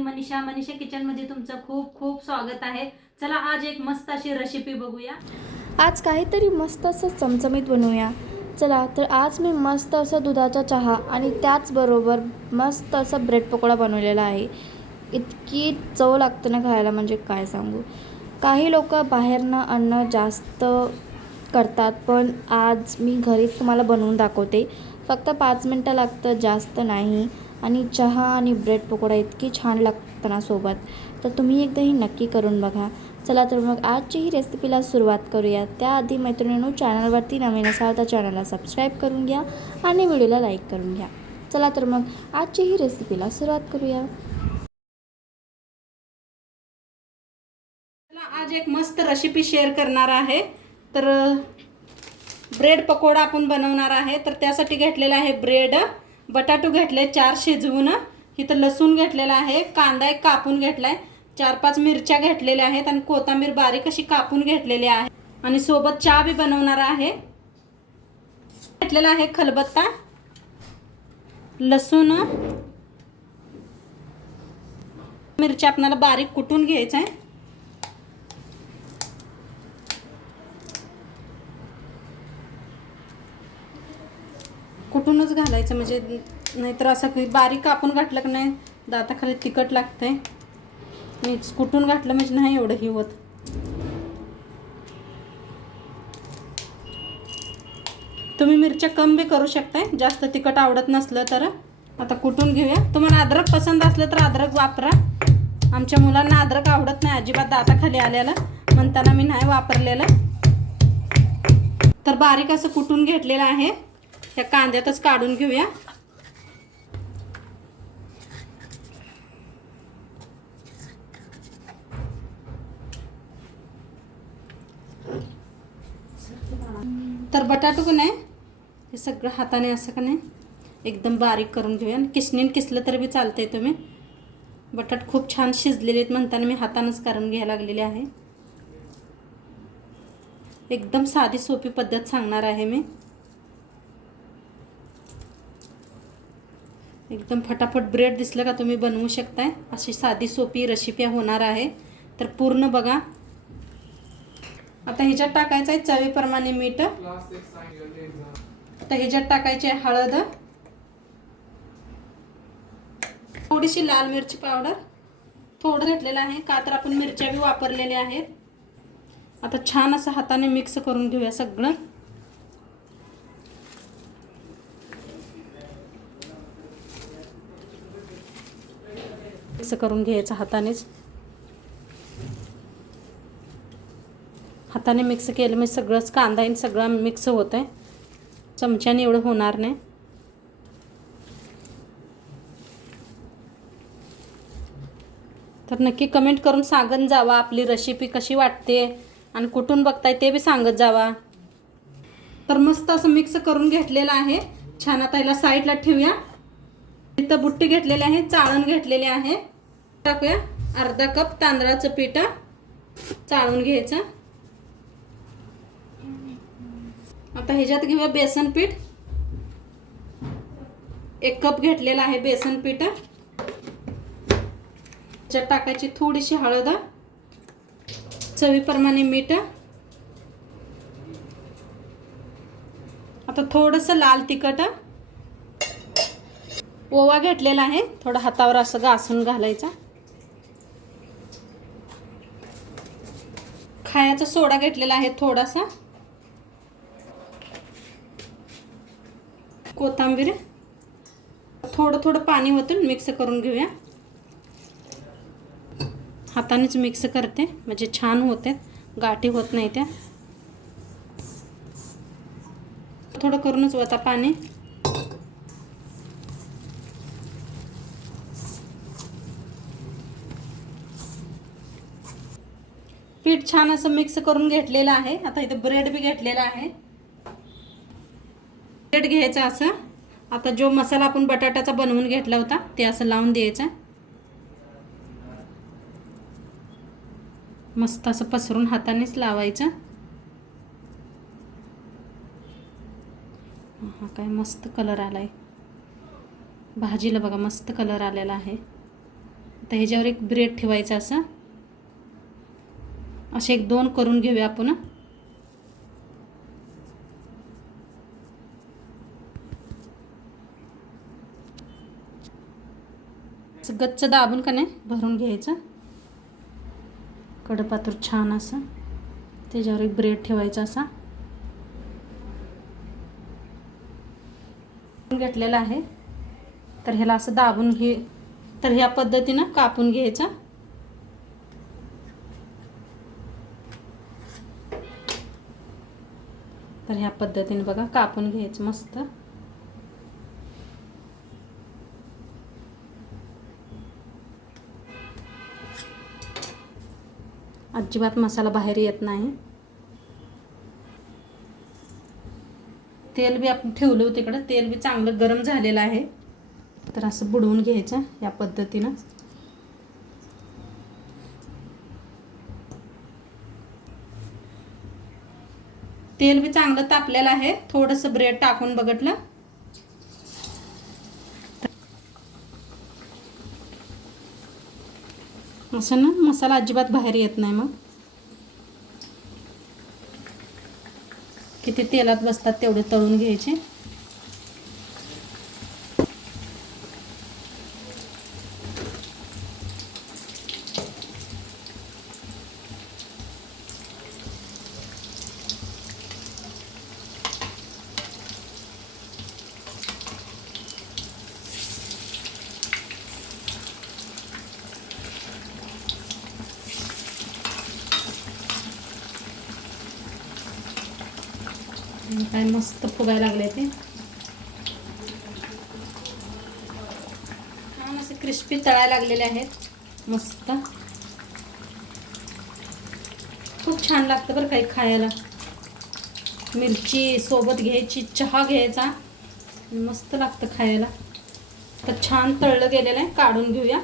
मी मनीषा किचनमध्ये तुमचं खूप खूप स्वागत आहे। चला आज एक मस्त अशी रेसिपी बघूया। आज काहीतरी मस्त असं चमचमीत बनवूया। चला तर आज मी मस्त असं दुधाचा चहा आणि त्याचबरोबर मस्त असा ब्रेड पकोडा बनवलेला आहे। इतकी चव लागते ना खायला, म्हणजे काय सांगू। काही लोक बाहेरनं अन्न जास्त करतात, पण आज मी घरीच तुम्हाला बनवून दाखवते। फक्त 5 मिनटं लागतं, जास्त नाही। आणि चहा आणि ब्रेड पकोडा इतकी छान लागतं ना सोबत, तर तुम्ही एकदा ही नक्की करून बघा। चला तर मग आजची ही रेसिपीला सुरुवात करूया। त्याआधी मैत्रिणींनो, चॅनलवरती नवीन असाल तर चॅनलला सबस्क्राईब करून घ्या आणि व्हिडिओला लाईक करून घ्या। चला तर मग आजची ही रेसिपीला सुरुवात करूया। आज एक मस्त रेसिपी शेअर करणार आहे। तर ब्रेड पकोडा आपण बनवणार आहे। तर त्यासाठी घेतलेला आहे ब्रेड, बटाटो घेतले 4 शिजवून, इथं लसूण घेतलेला आहे, कांदा एक कापून घेतलाय, 4-5 मिरच्या घेतलेल्या आहेत आणि कोथिंबीर बारीक अशी कापून घेतलेली आहे आणि सोबत चहा बी बनवणार आहे। घेतलेला आहे खलबत्ता, लसूण, मिरच्या आपल्याला बारीक कुटून घ्यायचं आहे। कुटूनच घालायचं, म्हणजे नाहीतर असं बारीक कापून घातलं की नाही दाताखाली तिखट लागतंय। मीच कुटून घातलं म्हणजे नाही एवढं ही होत। तुम्ही मिरच्या कमी बी करू शकताय, जास्त तिखट आवडत नसलं तर। आता कुटून घेऊया। तुम्हाला अद्रक पसंत असलं तर अद्रक वापरा। आमच्या मुलांना अद्रक आवडत नाही अजिबात, दाताखाली आलेलं म्हणताना मी नाही वापरलेलं। तर बारीक असं कुटून घेतलेलं आहे, या कांद्यातच काढून घेऊया। तर बटाटो को नाही हे सगळं हाताने असं का नाही एकदम बारीक करून घेऊया। किसणीने किसलं तरी बी चालतंय तुम्ही। बटाट खूप छान शिजलेले आहेत म्हणताना मी हातानेच करून घ्यायला लागलेले आहे। एकदम साधी सोपी पद्धत सांगणार आहे मी। एकदम फटाफट ब्रेड दिसलं का तुम्ही बनवू शकताय, अशी साधी सोपी रेसिपी होणार आहे। तर पूर्ण बघा। आता ह्याच्यात टाकायचं आहे चवीप्रमाणे मीठ, आता ह्याच्यात टाकायची आहे हळद, थोडीशी लाल मिरची पावडर, थोडं घेतलेलं आहे का तर आपण मिरच्या बी वापरलेल्या आहेत। आता छान असं हाताने मिक्स करून घेऊया सगळं। मिक्स करून घ्यायचं हातानेच। हाताने मिक्स केलं म्हणजे सगळंच कांदा आणि सगळं मिक्स होत आहे, चमच्याने एवढं होणार नाही। तर नक्की कमेंट करून सांगत जावा आपली रेसिपी कशी वाटते आणि कुठून बघताय ते बी सांगत जावा। तर मस्त असं मिक्स करून घेतलेलं आहे छान। आता याला साईडला ठेवूया। इथं बुट्टी घेतलेली आहे, चाळण घेतलेले आहे, टाकूया अर्धा कप तांदळाचं पीठ, चाळून घ्यायचं। आता ह्याच्यात घेऊया बेसन पीठ, 1 कप घेतलेला आहे बेसन पीठ। ह्याच्यात टाकायची थोडीशी हळद, चवीप्रमाणे मीठ, आता थोडंसं लाल तिखट, ओवा घेतलेला आहे, थोडं हातावर असं घासून घालायचा, खायचा सोडा घेतलेला आहे थोडासा, कोथिंबीर, थोडं थोडं पाणी ओतून मिक्स करून घेऊया। हातानेच मिक्स करते म्हणजे छान होते, गाठी होत नाही त्या। थोडं करूनच ओता पाणी। पीठ छान असं मिक्स करून घेतलेलं आहे। आता इथे ब्रेड बी घेतलेला आहे, ब्रेड घ्यायचा असं। आता जो मसाला आपण बटाट्याचा बनवून घेतला होता ते असं लावून द्यायचं, मस्त असं पसरून हातानेच लावायचं। हा काय मस्त कलर आलाय भाजीला, बघा मस्त कलर आलेला आहे। आता ह्याच्यावर एक ब्रेड ठेवायचा असं, असे एक 2 करून घेऊया आपण. गच्च दाबून का नाही भरून घ्यायचं कडपातूर छान असं. त्याच्यावर एक ब्रेड ठेवायचा असा घेतलेला आहे. तर ह्याला असं दाबून घे. तर ह्या पद्धतीनं कापून घ्यायचं. तर ह्या पद्धतीने बघा कापून घ्यायचं मस्त. अजिबात मसाला बाहेर येत नाही. तेल बी आपण ठेवलं होतं इकडं, तेल बी चांगलं गरम झालेलं आहे. तर असं बुडवून घ्यायचं या पद्धतीनं. तेल बी चांगलं तापलेलं आहे. थोडंसं ब्रेड टाकून बघितलं. असं ना मसाला अजिबात बाहेर येत नाही. मग किती तेलात बसतात तेवढे तळून घ्यायचे. काय मस्त फुगायला लागले ते. छान असे क्रिस्पी तळायला लागलेले आहेत मस्त. खूप छान लागतं बरं काही खायला. मिरची सोबत घ्यायची, चहा घ्यायचा, मस्त लागतं खायला. तर छान तळलं गेलेलं आहे. काढून घेऊया.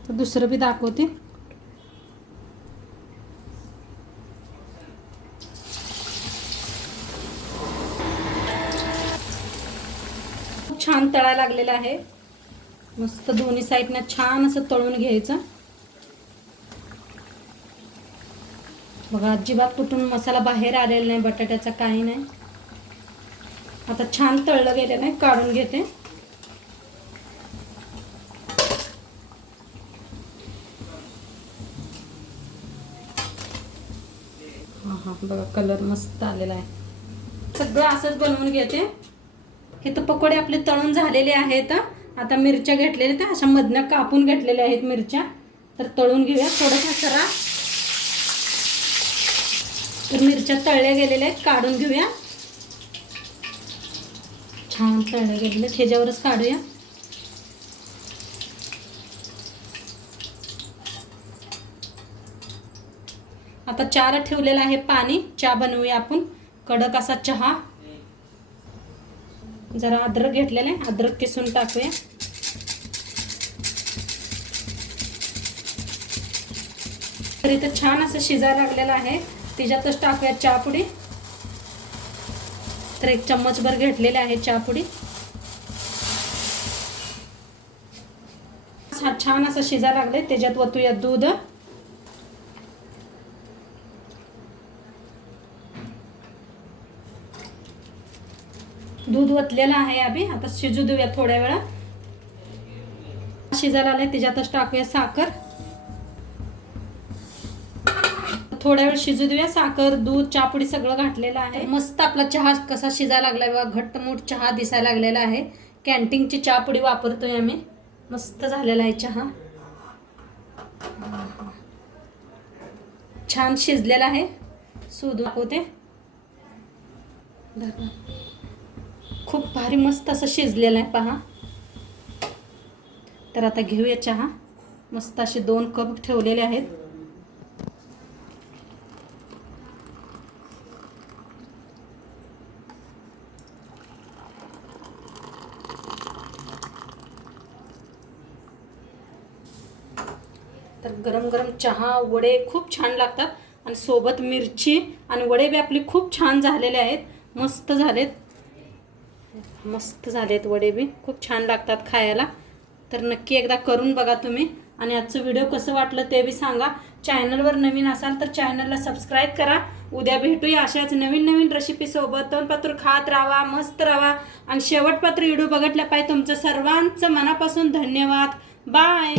तर दुसरं बी दाखवते. खूप छान तळायला लागलेलं आहे मस्त. दोन्ही साईडनं छान असं तळून घ्यायचं बघा. अजिबात कुठून मसाला बाहेर आलेला नाही बटाट्याचा, काही नाही. आता छान तळलं गेलं नाही. काढून घेते. हा बघा कलर मस्त आलेला आहे. सगळं असंच बनवून घेते. हे तर पकोडे आपले तळून झालेले आहेत. आता मिरच्या घेतलेल्या त्या अशा मधनं कापून घेतलेल्या आहेत मिरच्या. तर तळून घेऊया थोडंसं जरा. तर मिरच्या तळल्या गेलेल्या आहेत, काढून घेऊया. छान तळल्या गेलेल्या ह्याच्यावरच काढूया. आता चहाला ठेवलेला आहे पाणी. चहा बनवूया आपण कडक असा चहा. जरा अद्रक घेतलेलं आहे, अद्रक किसून टाकूया. तर इथं छान असं शिजायला लागलेलं आहे. त्याच्यातच टाकूया चहापुडी. तर 1 चम्मचभर घेतलेले आहे चहापुडी. छान असं शिजायला लागले. त्याच्यात वतूया दूध. दूध वतलेलं आहे अभि. आता शिजू देऊया थोड्या वेळा. शिजायला आले त्याच्यातच टाकूया साखर. थोड्या वेळ शिजू देऊया. साखर, दूध, चहापुडी सगळं घातलेलं आहे. मस्त आपला चहा कसा शिजायला लागलाय बघा. घट्टमूट चहा दिसायला लागलेला आहे. कॅन्टीनची चहापुडी वापरतोय आम्ही. मस्त झालेला आहे चहा. छान शिजलेला आहे. सूद दाखवते. खूप भारी मस्त असं शिजलेलं आहे पहा. तर आता घेऊया चहा. मस्त असे 2 कप ठेवलेले आहेत. तर गरम गरम चहा वडे खूप छान लागतात आणि सोबत मिरची आणि वडे बी आपली खूप छान झालेले आहेत, मस्त झालेत, मस्त झालेत वडे बी खूप छान लागतात खायला. तर नक्की एकदा करून बघा तुम्ही आणि आजचं व्हिडिओ कसं वाटलं ते बी सांगा. चॅनलवर नवीन असाल तर चॅनलला सबस्क्राईब करा. उद्या भेटूया अशाच नवीन नवीन रेसिपीसोबत. तोंडपात्र खात राहा, मस्त राहा आणि शेवटपात्र व्हिडिओ बघितल्या पाहिजे. तुमचं सर्वांचं मनापासून धन्यवाद. बाय.